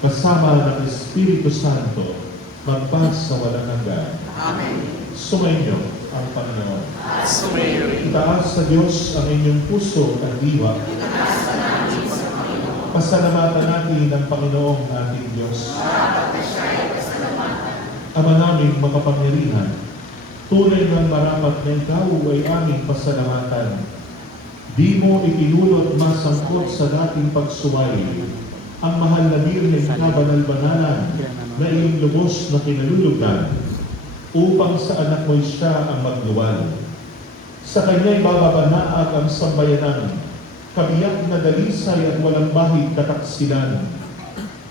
kasama ng Espiritu Santo, magpa sa walang hanggan. Amen. Sumainyo ang Panginoon. At sumayo rin. Itaas sa Diyos ang inyong puso at diwa. Itaas sa natin sa Panginoon. Pasalamatan natin ang Panginoong ating Diyos. Dapat na siya ay pasalamatan. Ama naming makapangyarihan, tunay ng marapat na ikaw ay aming pasalamatan. Di mo itinulot masangkot sa dating pagsuway ang mahal na birheng kabanal-banalan na iyong lubos na kinalulugan upang sa anak mo'y siya ang magluwal. Sa kanya'y bababanaag ang sambayanan, kabiyak na dalisay at walang bahid kataksilan,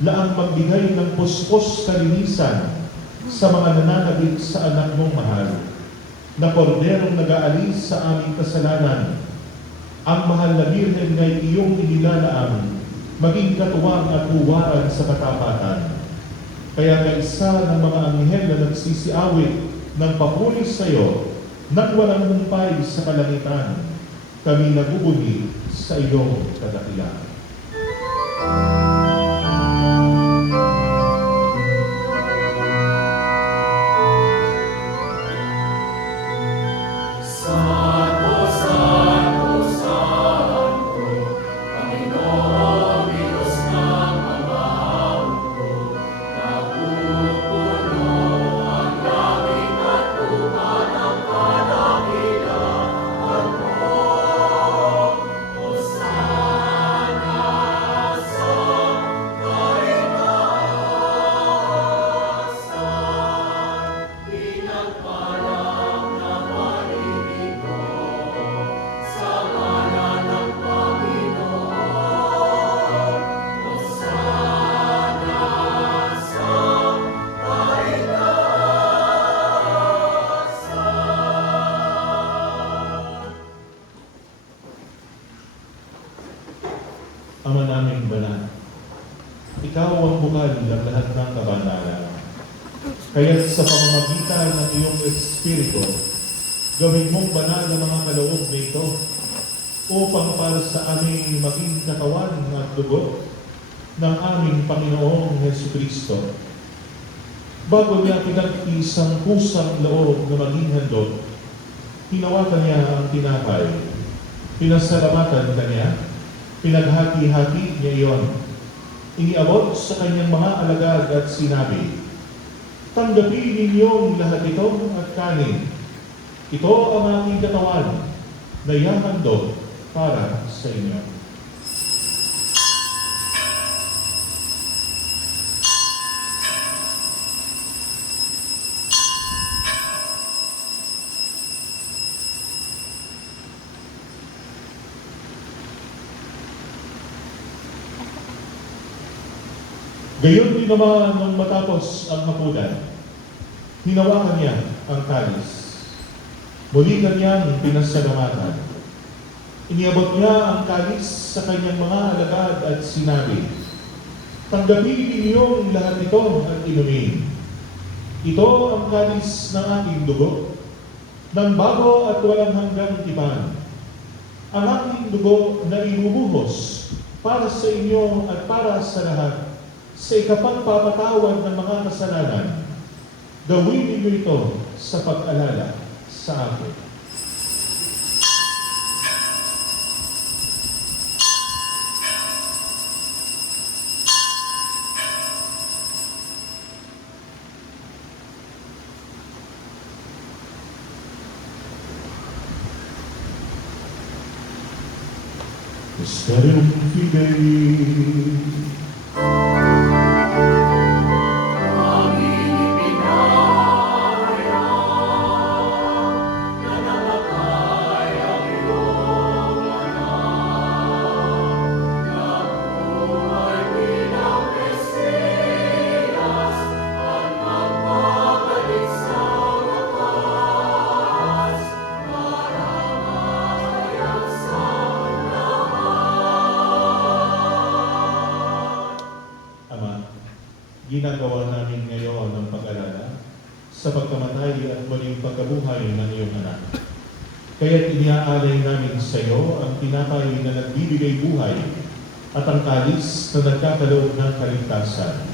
laang magbigay ng puspos kalinisan sa mga nananabik sa anak mong mahal, na korderong nag-aalis sa aming kasalanan. Ang mahal na birhen nga'y iyong inilalaang maging katuwang at huwaran sa katapatan. Kaya kaisa ng mga anghel na nagsisiawit ng papuri sa iyo nang walang humpay sa kalangitan, kami nagbubuni sa iyong kadakilaan. Ama naming banal, ikaw ang bukal ng lahat ng kabanalan. Kaya't sa pamamagitan ng iyong Espiritu, gawin mong banal ang mga kaloob nito upang para sa aming maging katawan at dugo ng aming Panginoong Hesukristo. Bago niya pinag-is ang pusang loob na maging handog, hinawakan niya ang tinapay, pinasalamatan kanya, pinaghati-hati niya iyon. Iniabot sa kanyang mga alagad at sinabi, "Tanggapin ninyong lahat ito at kanin. Ito ang aking katawan na ihahandog para sa inyo." Gayon din naman nung matapos ang hapunan, hinawakan niya ang kalis. Muli kanyang pinasalamatan. Iniabot niya ang kalis sa kanyang mga alagad at sinabi, "Tanggapin ninyong lahat ito at inumin. Ito ang kalis ng aking dugo, ng bago at walang hanggang tipan. Ang aking dugo na ibubuhos para sa inyo at para sa lahat, sa ikapagpapatawad ng mga kasalanan. Gawin ninyo ito sa pag-alala sa akin." Mysterium Fidei. Ginagawa namin ngayon ang pag-alala sa pagkamatay at muling pagkabuhay ng iyong anak. Kaya't iniaalay namin sa iyo ang tinapay na nagbibigay buhay at ang kalis na nagkakaloob ng kaligtasan.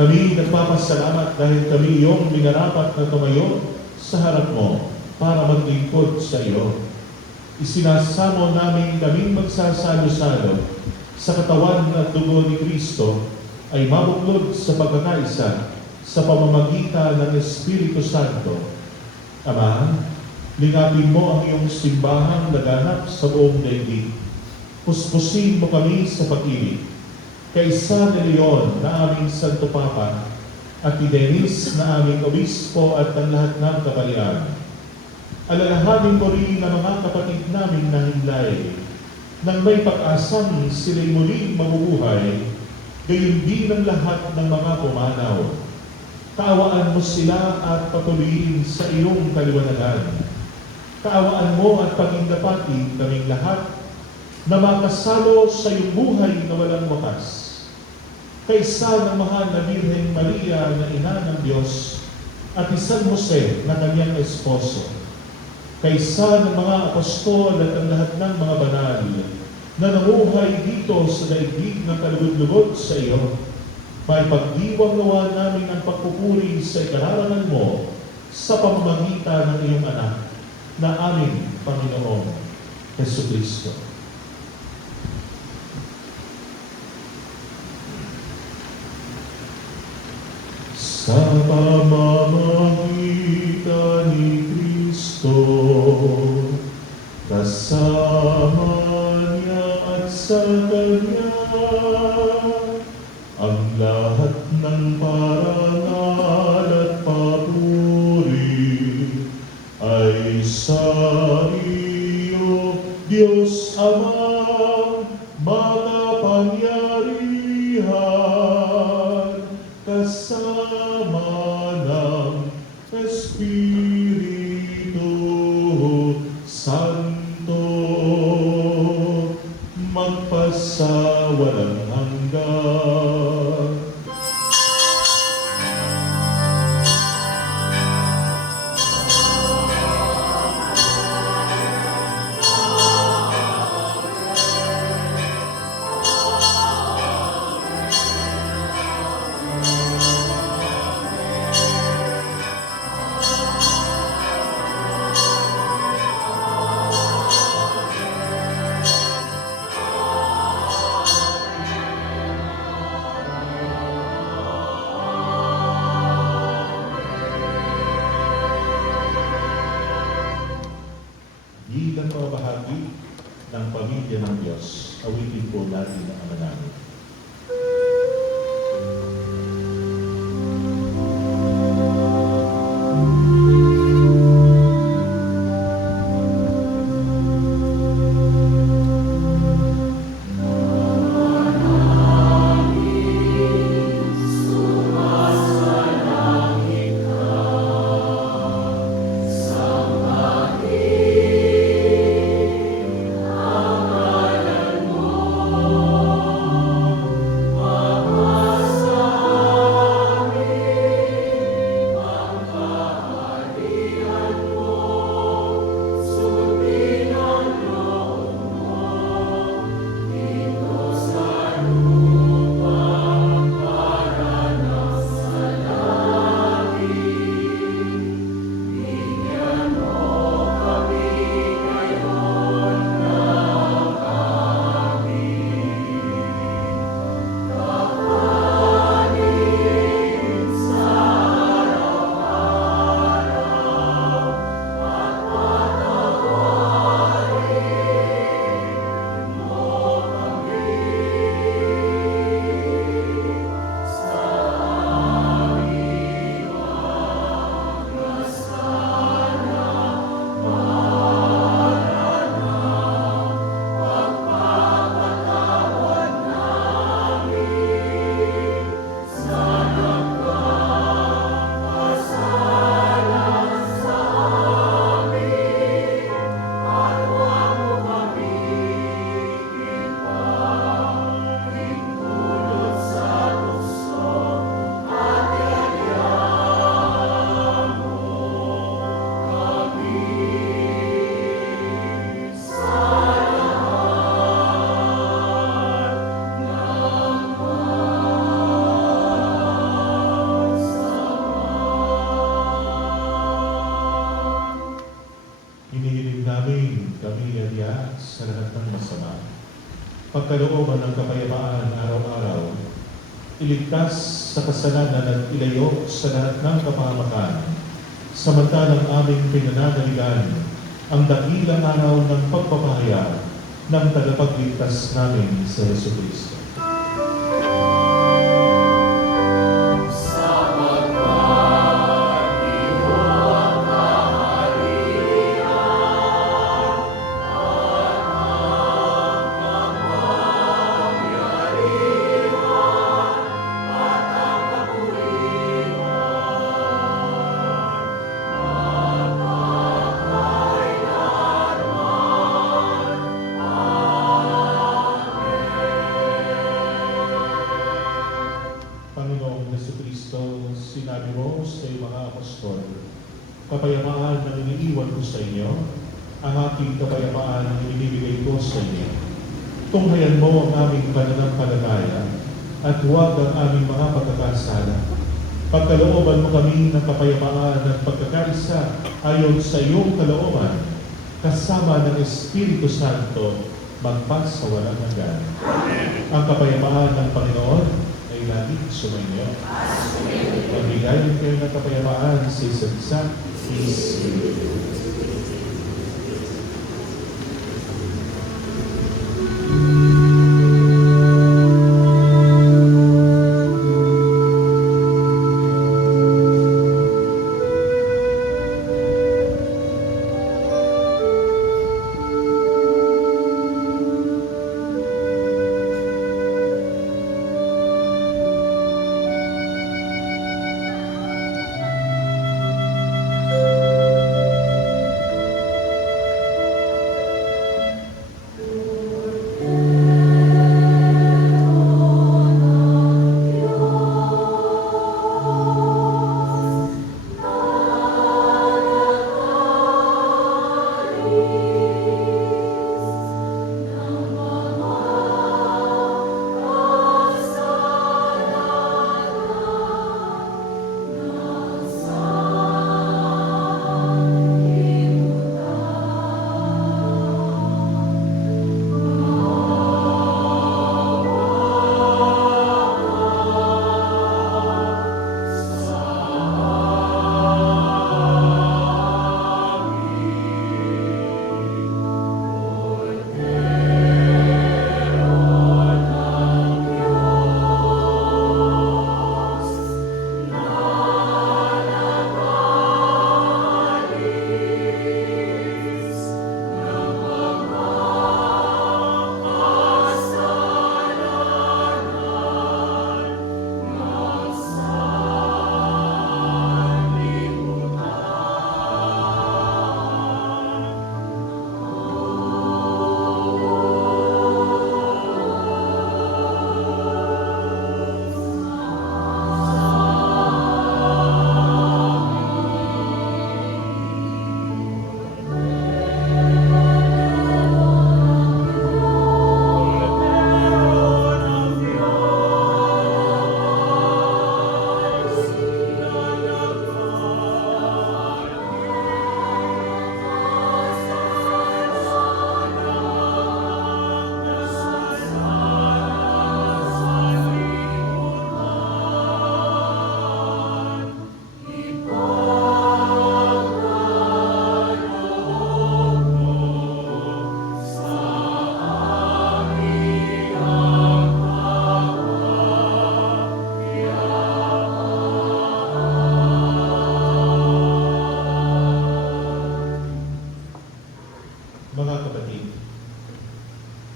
Kami nagpapasalamat dahil kami iyong minarapat na tumayo sa harap mo para maglingkod sa iyo. Isinasamo namin kaming magsasalo-salo sa katawan at dugo ni Kristo ay mabuklod sa pagkakaisa sa pamamagitan ng Espiritu Santo. Ama, lingapin mo ang iyong simbahang laganap sa buong daigdig. Puspusin mo kami sa pag-ibig. Kaisa ni Leon na aming Santo Papa at ni Dennis na aming Obispo at ang lahat ng kapalian. Alalahanin mo rin ang mga kapatid namin na hinlay nang may pag-asang sila'y muling mabubuhay, gayon din ang lahat ng mga pumanaw. Kaawaan mo sila at patuloyin sa iyong kaliwanagan. Kaawaan mo at pagindapati kaming lahat na makasalo sa iyong buhay na walang wakas. Kaisa ng mahal na Birheng Maria na ina ng Diyos at isang Jose na kanyang esposo. Kaisa ng mga apostol at ang lahat ng mga banal na namuhay dito sa daigdig ng kalugod-lugod sa iyo. May pagdiwang nawa namin ang pagpupuri sa ikararangan mo sa pamamagitan ng iyong anak na aming Panginoong Jesucristo. Sa pamamagitan ni Kristo, kasama niya at sa Kanya, ang lahat ng parangal at papuri ay sa iyo, Diyos Ama, makapangyarihan, kasama ng Espiritu Santo, magpasawalang hanggan. Bilang mga bahagi ng pamilya ng Diyos, awitin po natin ang Ama namin. pagkalooban ng kapayapaan araw-araw, iligtas sa kasalanan at ilayo sa lahat ng kapahamakan, samantalang aming pinananaligan ang dakilang araw ng pagpapahayag ng tagapagligtas namin sa Jesucristo. Panginoong Jesucristo, sinabi mo sa iyong mga apostol, kapayapaan na iniiwan ko sa inyo, ang aking kapayapaan na ibinibigay ko sa inyo. Tunghayan mo ang aming pananampalataya at huwag ang aming mga pagkakasala. Pagkalooban mo kami ng kapayapaan at pagkakaisa ayon sa iyong kalooban, kasama ng Espiritu Santo, magpasawalang hanggan. Ang kapayapaan ng Panginoon ay laging sumainyo. Magbigayin kayo ng kapayapaan sa isa't isa. Peace be with you.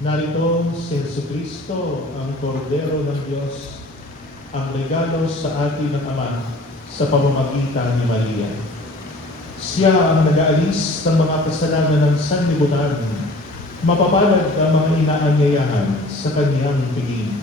Narito si Jesucristo, ang Kordero ng Diyos, ang regalo sa atin ng Ama sa pamamagitan ni Maria. Siya ang nag-aalis ng mga kasalanan ng sanlibutan. Mapapalad ang mga inaanyayahan sa kanyang tingin.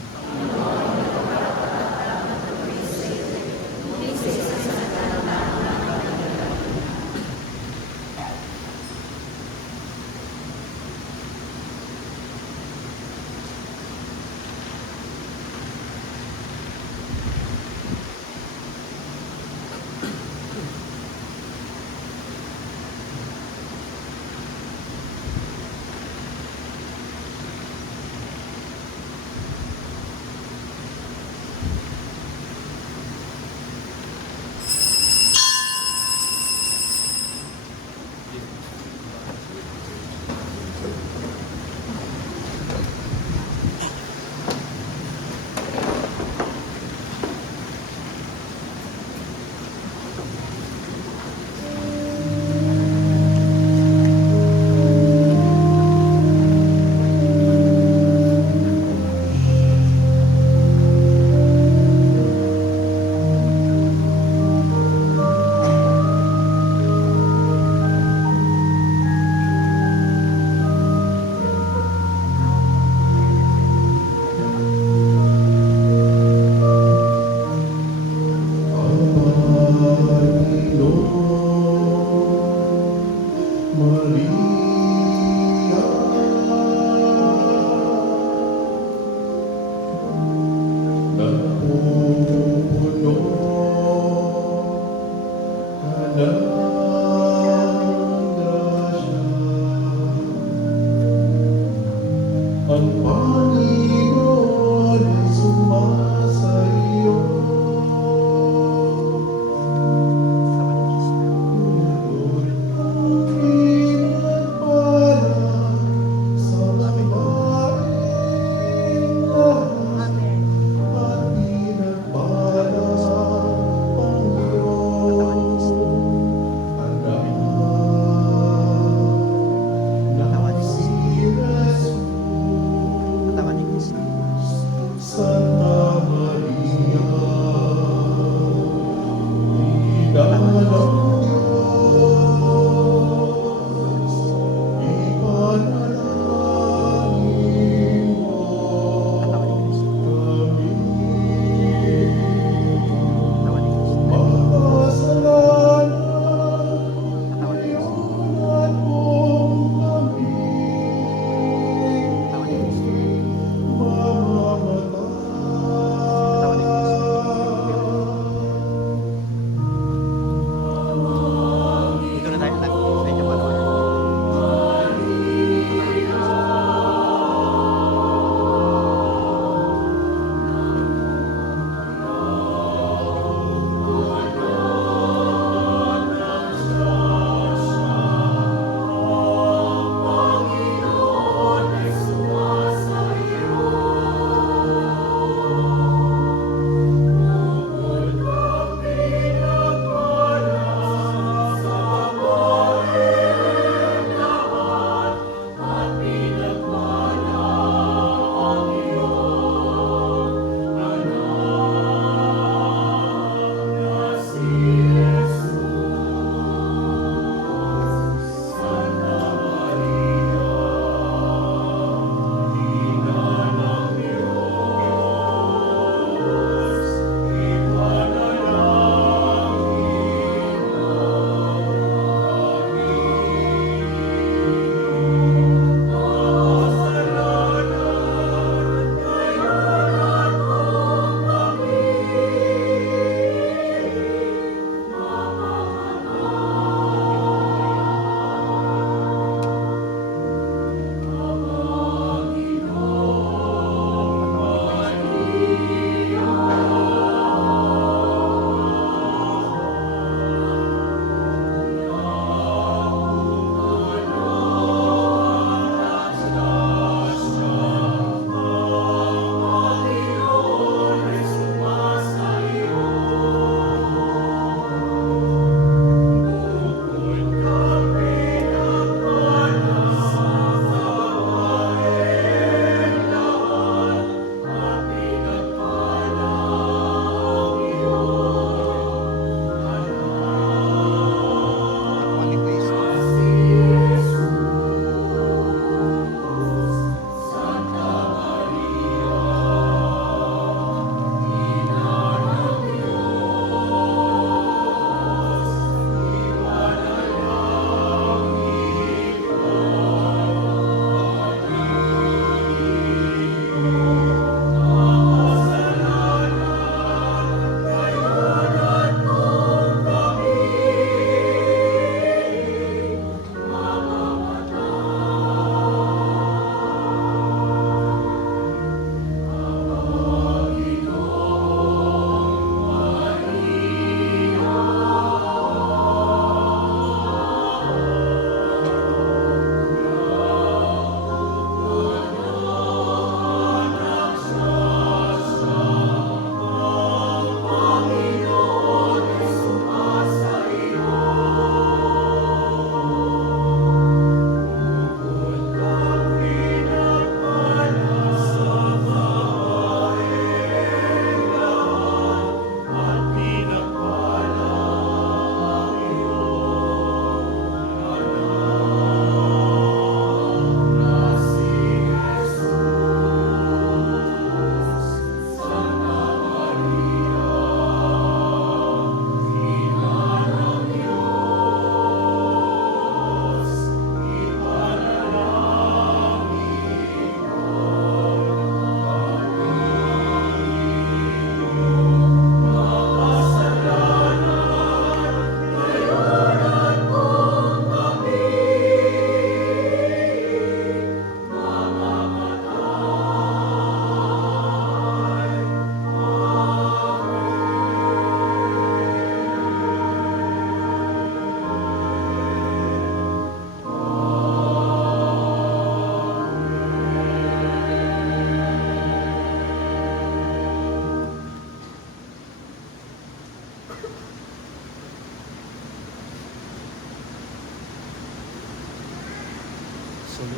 Sulit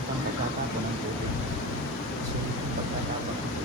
ang pagkatapon ng tubig. Sulit ang pagkatapon ng tubig.